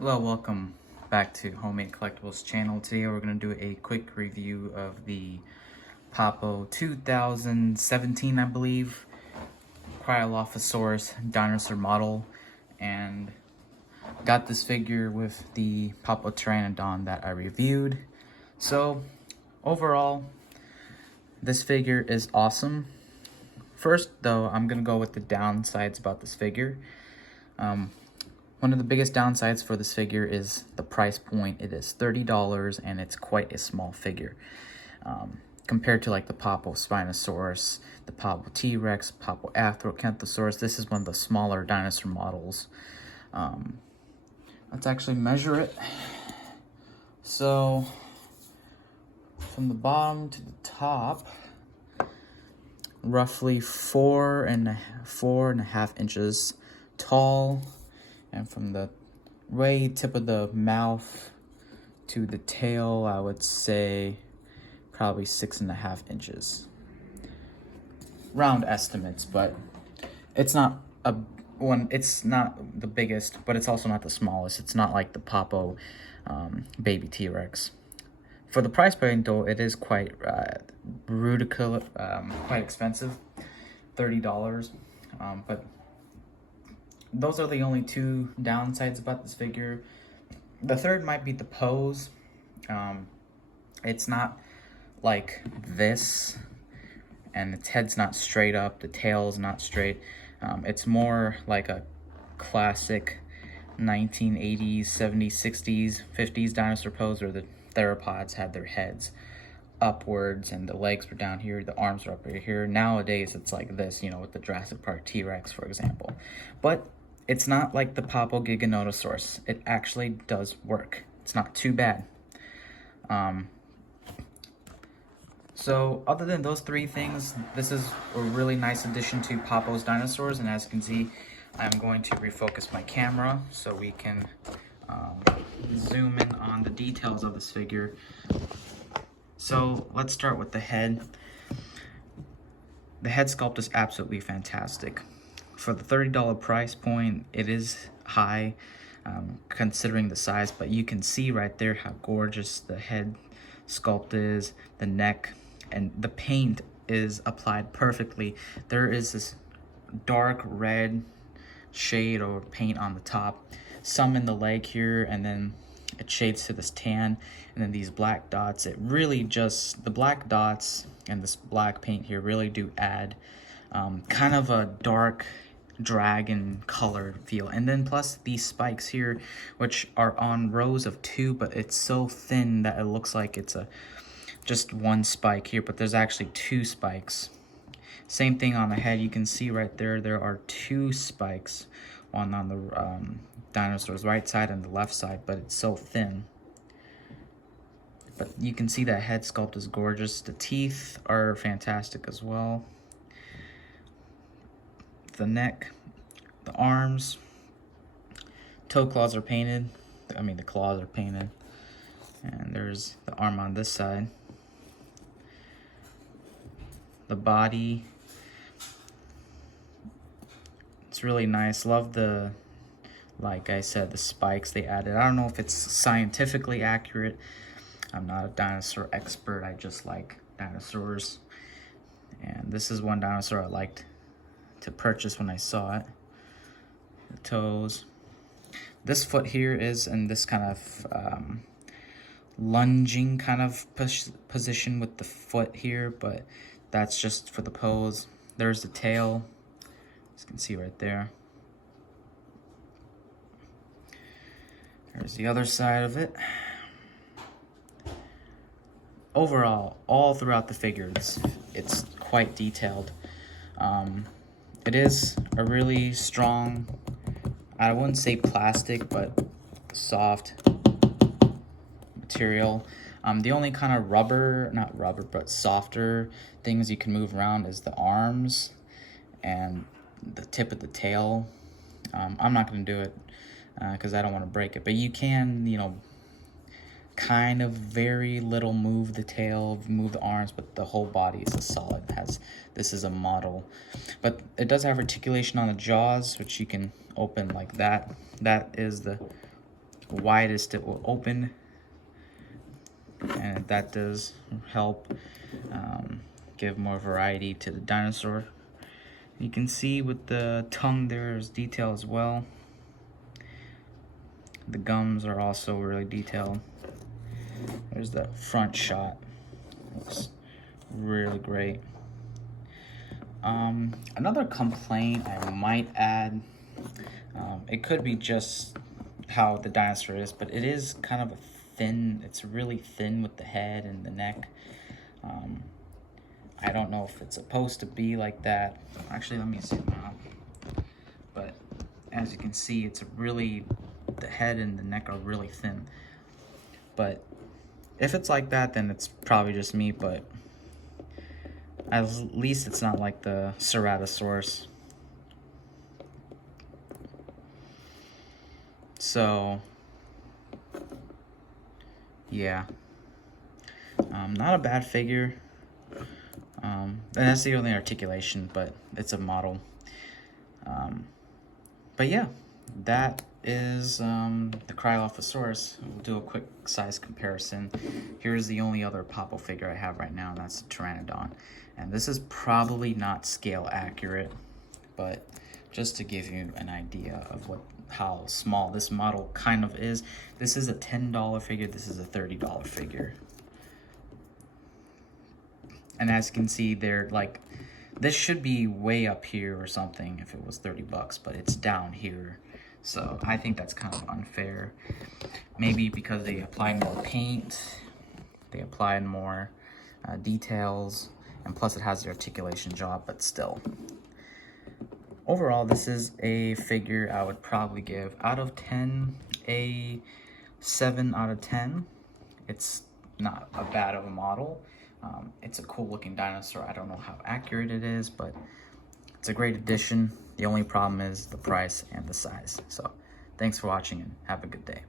Hello, welcome back to Homemade Collectibles channel. Today we're going to do a quick review of the Papo 2017, I believe, Cryolophosaurus dinosaur model, and got this figure with the Papo Pteranodon that I reviewed. So, overall, this figure is awesome. First, though, I'm going to go with the downsides about this figure. One of the biggest downsides for this figure is the price point. It is $30 and it's quite a small figure. Compared to like the Papo Spinosaurus, the Papo T-Rex, Papo Acanthosaurus, this is one of the smaller dinosaur models. Let's actually measure it. So, from the bottom to the top, roughly four and a half inches tall. And from the tip of the mouth to the tail, I would say probably 6.5 inches. Round estimates, but it's not it's not the biggest, but it's also not the smallest. It's not like the Papo baby T-Rex. For the price point, though, it is quite ridiculous, quite expensive, $30. But those are the only two downsides about this figure. The third might be the pose. It's not like this, and its head's not straight up, the tail's not straight. It's more like a classic 1980s, 70s, 60s, 50s dinosaur pose where the theropods had their heads upwards and the legs were down here, the arms are up here. Nowadays, it's like this, with the Jurassic Park T-Rex, for example. But it's not like the Papo Giganotosaurus. It actually does work. It's not too bad. So other than those three things, this is a really nice addition to Papo's dinosaurs. And as you can see, I'm going to refocus my camera so we can zoom in on the details of this figure. So let's start with the head. The head sculpt is absolutely fantastic. For the $30 price point, it is high considering the size, but you can see right there how gorgeous the head sculpt is, the neck, and the paint is applied perfectly. There is this dark red shade or paint on the top, some in the leg here, and then it shades to this tan, and then these black dots. It really just, the black dots and this black paint here really do add kind of a dark dragon color feel. And then plus these spikes here, which are on rows of two, but it's so thin that it looks like it's just one spike here, but there's actually two spikes. Same thing on the head. You can see right there are two spikes, one on the dinosaur's right side and the left side, but it's so thin. But you can see that head sculpt is gorgeous. The teeth are fantastic as well. The neck, the arms, toe claws are painted. I mean, the claws are painted. And there's the arm on this side. The body, it's really nice. Love the, like I said, the spikes they added. I don't know if it's scientifically accurate. I'm not a dinosaur expert. I just like dinosaurs. And this is one dinosaur I liked to purchase when I saw it. The toes. This foot here is in this kind of lunging kind of position with the foot here, but that's just for the pose. There's the tail, as you can see right there. There's the other side of it. Overall, all throughout the figure, it's quite detailed. It is a really strong, I wouldn't say plastic, but soft material. The only kind of not rubber, but softer things you can move around is the arms and the tip of the tail. I'm not going to do it because I don't want to break it, but you can, kind of very little move the tail, move the arms, but the whole body is a solid. This is a model, but it does have articulation on the jaws, which you can open like that. That is the widest it will open, and that does help give more variety to the dinosaur. You can see with the tongue there's detail as well. The gums are also really detailed. There's the front shot. Looks really great. Another complaint I might add, it could be just how the dinosaur is, but it is kind of a thin, it's really thin with the head and the neck. I don't know if it's supposed to be like that. Actually, let me zoom out. But as you can see, it's really, the head and the neck are really thin. But if it's like that, then it's probably just me, but at least it's not like the Ceratosaurus. So, yeah. Not a bad figure. And that's the only articulation, but it's a model. But yeah, that is the Cryolophosaurus. We'll do a quick size comparison. Here's the only other Papo figure I have right now, and that's the Pteranodon. And this is probably not scale accurate, but just to give you an idea of how small this model kind of is. This is a $10 figure, this is a $30 figure. And as you can see, they're like, this should be way up here or something if it was 30 bucks, but it's down here. So I think that's kind of unfair. Maybe because they applied more paint, they applied more details, and plus it has the articulation job, but still. Overall, this is a figure I would probably give out of 10, a 7 out of 10. It's not a bad of a model. It's a cool looking dinosaur. I don't know how accurate it is, but it's a great addition. The only problem is the price and the size. So thanks for watching and have a good day.